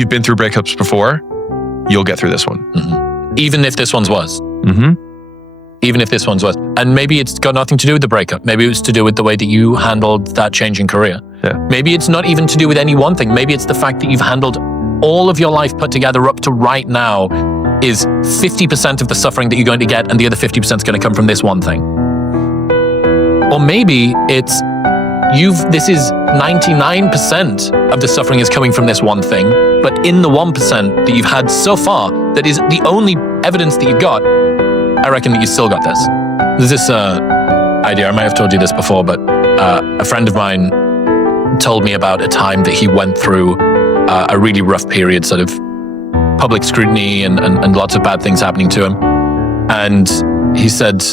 you've been through breakups before, you'll get through this one. Mm-hmm. Even if this one's was. Mm-hmm. Even if this one's was. And maybe it's got nothing to do with the breakup. Maybe it was to do with the way that you handled that change in career. Yeah. Maybe it's not even to do with any one thing. Maybe it's the fact that you've handled all of your life put together up to right now is 50% of the suffering that you're going to get, and the other 50% is going to come from this one thing. Or maybe it's this is 99% of the suffering is coming from this one thing, but in the 1% that you've had so far, that is the only evidence that you've got, I reckon that you still got this. There's this idea, I might have told you this before, but a friend of mine told me about a time that he went through a really rough period, sort of public scrutiny and lots of bad things happening to him. And he said,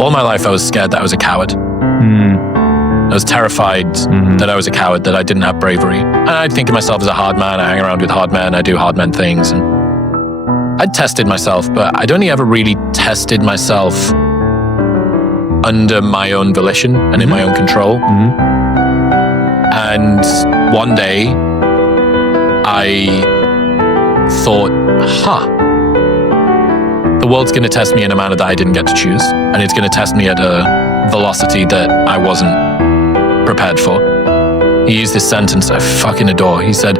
all my life I was scared that I was a coward. I was terrified that I was a coward, that I didn't have bravery. And I'd think of myself as a hard man. I hang around with hard men. I do hard men things. And I'd tested myself, but I'd only ever really tested myself under my own volition and in my own control. And one day I thought, the world's going to test me in a manner that I didn't get to choose. And it's going to test me at a velocity that I wasn't prepared for. He used this sentence I fucking adore. He said,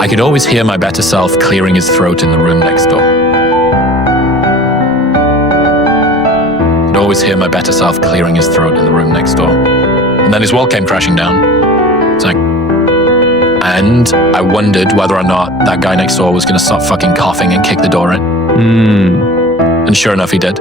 I could always hear my better self clearing his throat in the room next door. I could always hear my better self clearing his throat in the room next door. And then his world came crashing down. It's like, and I wondered whether or not that guy next door was going to stop fucking coughing and kick the door in. And sure enough, he did.